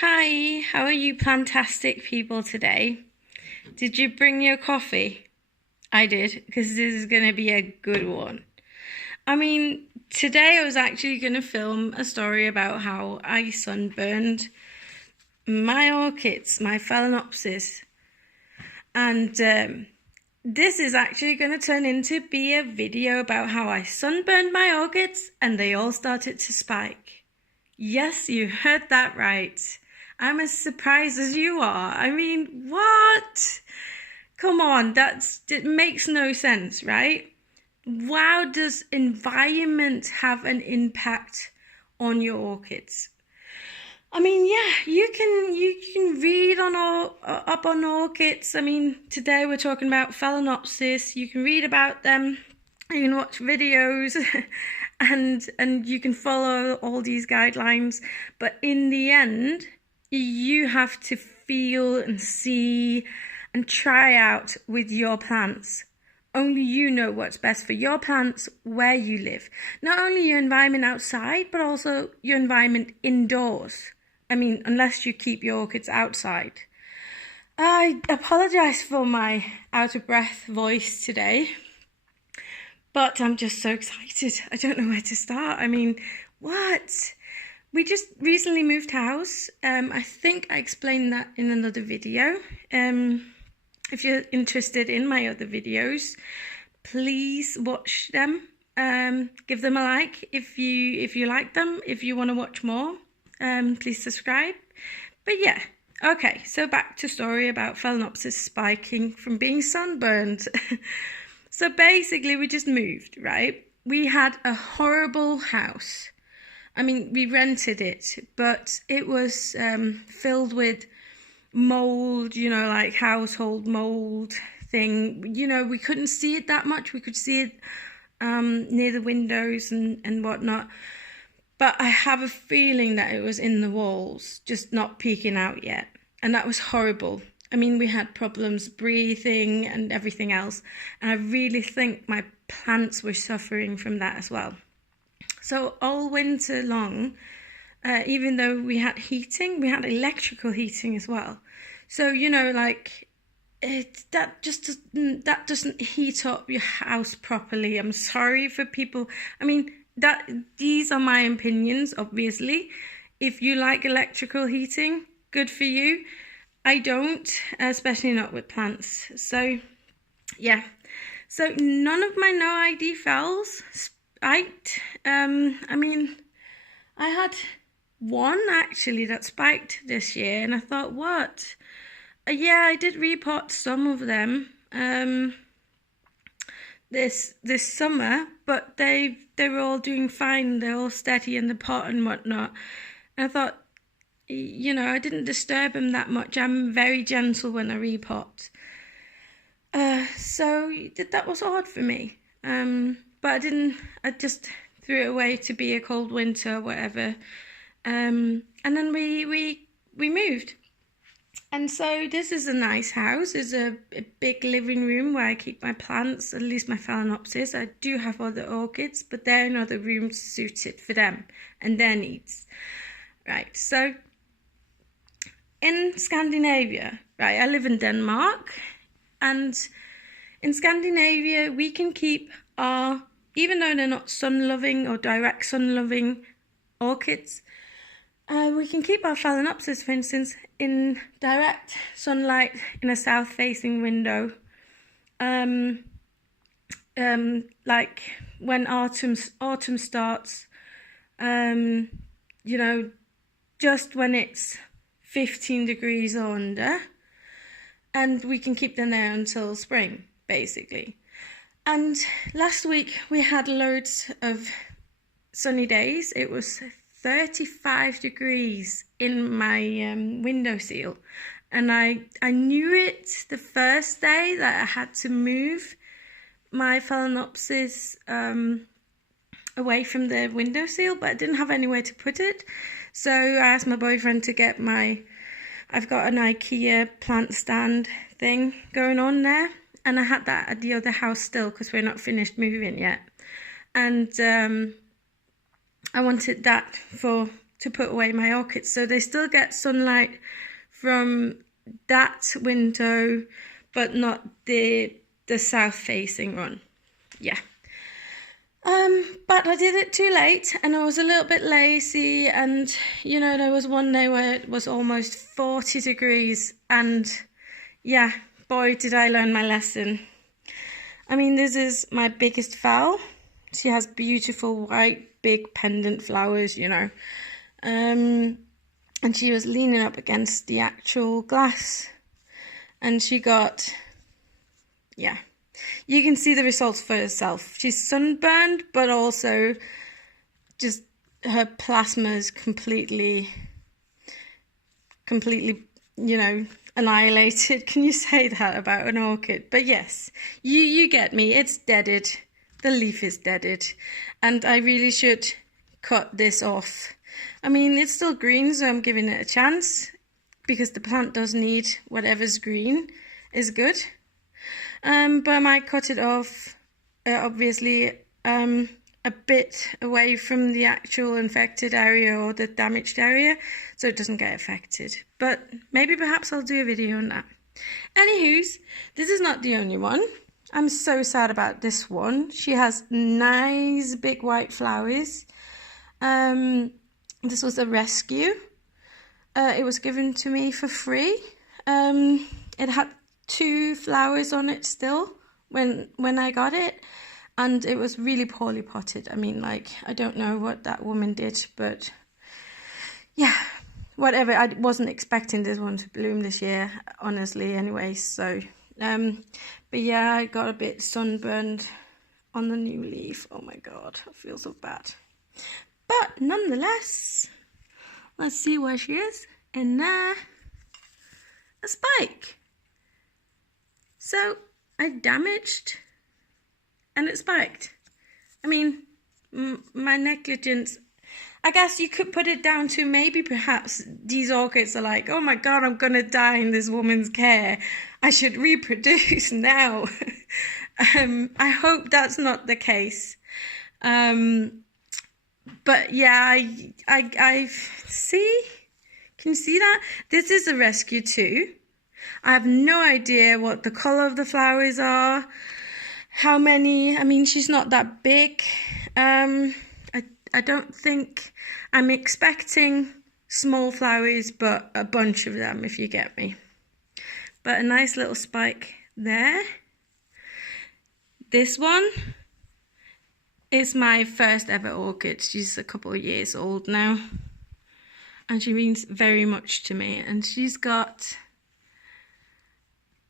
Hi, how are you plantastic people today? Did you bring your coffee? I did, because this is going to be a good one. Today I was actually going to film a story about how I sunburned my orchids, my Phalaenopsis. And this is actually going to turn into be a video about how I sunburned my orchids and they all started to spike. Yes, you heard that right. I'm as surprised as you are. What? Come on, it makes no sense, right? How does environment have an impact on your orchids? You can read up on orchids. Today we're talking about Phalaenopsis. You can read about them. You can watch videos, and you can follow all these guidelines. But in the end, you have to feel and see and try out with your plants. Only you know what's best for your plants where you live. Not only your environment outside, but also your environment indoors. Unless you keep your orchids outside. I apologize for my out of breath voice today, but I'm just so excited. I don't know where to start. What? We just recently moved house. I think I explained that in another video. If you're interested in my other videos, please watch them. Give them a like if you like them. If you want to watch more, please subscribe. But yeah, okay. So back to story about Phalaenopsis spiking from being sunburned. So basically, we just moved, right? We had a horrible house. We rented it, but it was filled with mold, like household mold thing. We couldn't see it that much. We could see it near the windows and whatnot. But I have a feeling that it was in the walls, just not peeking out yet. And that was horrible. We had problems breathing and everything else. And I really think my plants were suffering from that as well. So all winter long, even though we had heating, we had electrical heating as well. So, that doesn't heat up your house properly. I'm sorry for people. These are my opinions, obviously. If you like electrical heating, good for you. I don't, especially not with plants. So, yeah. So none of my no ID PHALS spiked. I had one actually that spiked this year, and I thought, what? Yeah, I did repot some of them this summer, but they were all doing fine. They're all steady in the pot and whatnot. And I thought, I didn't disturb them that much. I'm very gentle when I repot. So that was odd for me. But I just threw it away to be a cold winter or whatever. And then we moved. And so this is a nice house. It's a big living room where I keep my plants, at least my Phalaenopsis. I do have other orchids, but they're in other rooms suited for them and their needs. Right, so in Scandinavia, right, I live in Denmark, and in Scandinavia we can keep our, even though they're not sun-loving or direct sun-loving orchids, we can keep our Phalaenopsis, for instance, in direct sunlight in a south-facing window. Like when autumn starts, just when it's 15 degrees or under, and we can keep them there until spring, basically. And last week we had loads of sunny days. It was 35 degrees in my windowsill, and I knew it the first day that I had to move my Phalaenopsis away from the windowsill, but I didn't have anywhere to put it. So I asked my boyfriend to get I've got an IKEA plant stand thing going on there, and I had that at the other house still because we're not finished moving yet. And I wanted that for to put away my orchids, so they still get sunlight from that window, but not the south facing one. Yeah. But I did it too late, and I was a little bit lazy, and you know, there was one day where it was almost 40 degrees, and yeah, boy did I learn my lesson. I mean, this is my biggest phal. She has beautiful white big pendant flowers, you know, and she was leaning up against the actual glass, and she got, yeah, you can see the results for herself. She's sunburned, but also just her plasma is completely, you know, annihilated. Can you say that about an orchid? But yes, you get me. It's deaded. The leaf is deaded, and I really should cut this off. I mean, it's still green, so I'm giving it a chance, because the plant does need whatever's green is good. But I might cut it off, obviously, a bit away from the actual infected area or the damaged area, so it doesn't get affected. But maybe perhaps I'll do a video on that. Anywho's, this is not the only one. I'm so sad about this one. She has nice big white flowers. This was a rescue. It was given to me for free. It had 2 flowers on it still when I got it, and it was really poorly potted. I mean, like, I don't know what that woman did, but yeah, whatever. I wasn't expecting this one to bloom this year, honestly, anyway. So but yeah, I got a bit sunburned on the new leaf. Oh my god, I feel so bad. But nonetheless, let's see where she is. And a spike. So I damaged and it spiked. I mean, my negligence, I guess you could put it down to maybe perhaps these orchids are like, oh my god, I'm gonna die in this woman's care. I should reproduce now. I hope that's not the case. But yeah, I see. Can you see that? This is a rescue too. I have no idea what the colour of the flowers are, how many. I mean, she's not that big. I don't think, I'm expecting small flowers, but a bunch of them, if you get me. But a nice little spike there. This one is my first ever orchid. She's a couple of years old now, and she means very much to me. And she's got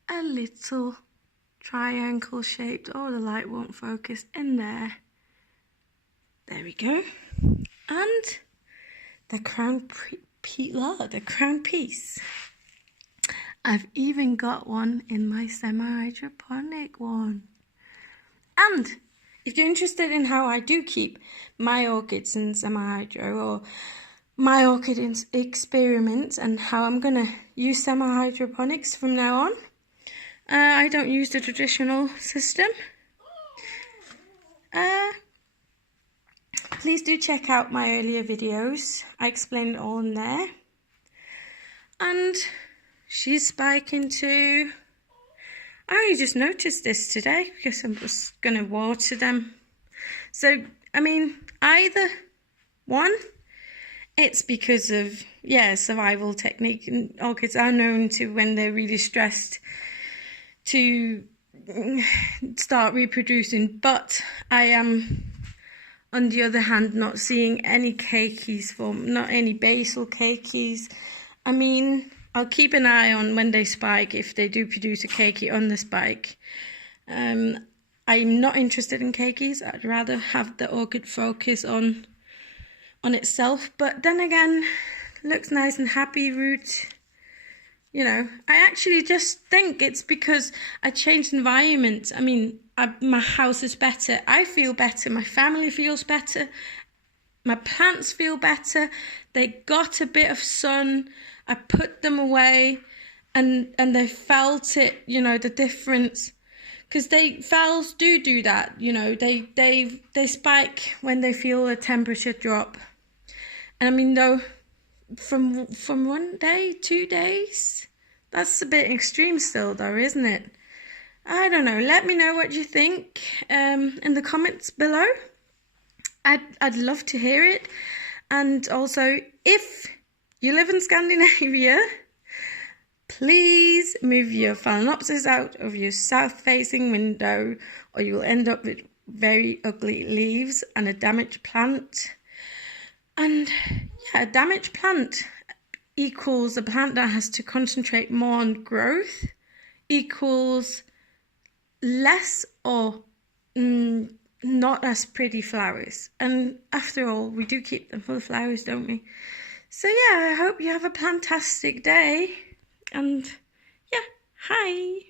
a little triangle shaped, oh, the light won't focus, in there. There we go. And the crown piece. I've even got one in my semi-hydroponic one. And if you're interested in how I do keep my orchids in semi-hydro, or my orchid experiments, and how I'm going to use semi-hydroponics from now on, I don't use the traditional system. Please do check out my earlier videos. I explain it all in there. And she's spiking too. I only just noticed this today because I'm just going to water them. So, I mean, either one, it's because of, yeah, survival technique. And orchids are known to, when they're really stressed, to start reproducing. But I am, on the other hand, not seeing any keikis form, not any basal keikis. I mean, I'll keep an eye on when they spike, if they do produce a keiki on the spike. I'm not interested in keikis. I'd rather have the orchid focus on itself. But then again, looks nice and happy root. You know, I actually just think it's because I changed environment. I mean, my house is better. I feel better. My family feels better. My plants feel better. They got a bit of sun. I put them away, and they felt it, you know, the difference. Because phals do that, you know, they spike when they feel a temperature drop. And I mean, though, from 1 day, 2 days, that's a bit extreme still, though, isn't it? I don't know. Let me know what you think in the comments below. I'd love to hear it. And also, if you live in Scandinavia, please move your Phalaenopsis out of your south-facing window, or you will end up with very ugly leaves and a damaged plant. And yeah, a damaged plant equals a plant that has to concentrate more on growth, equals less or not as pretty flowers. And after all, we do keep them for the flowers, don't we? So yeah, I hope you have a fantastic day. And yeah, hi.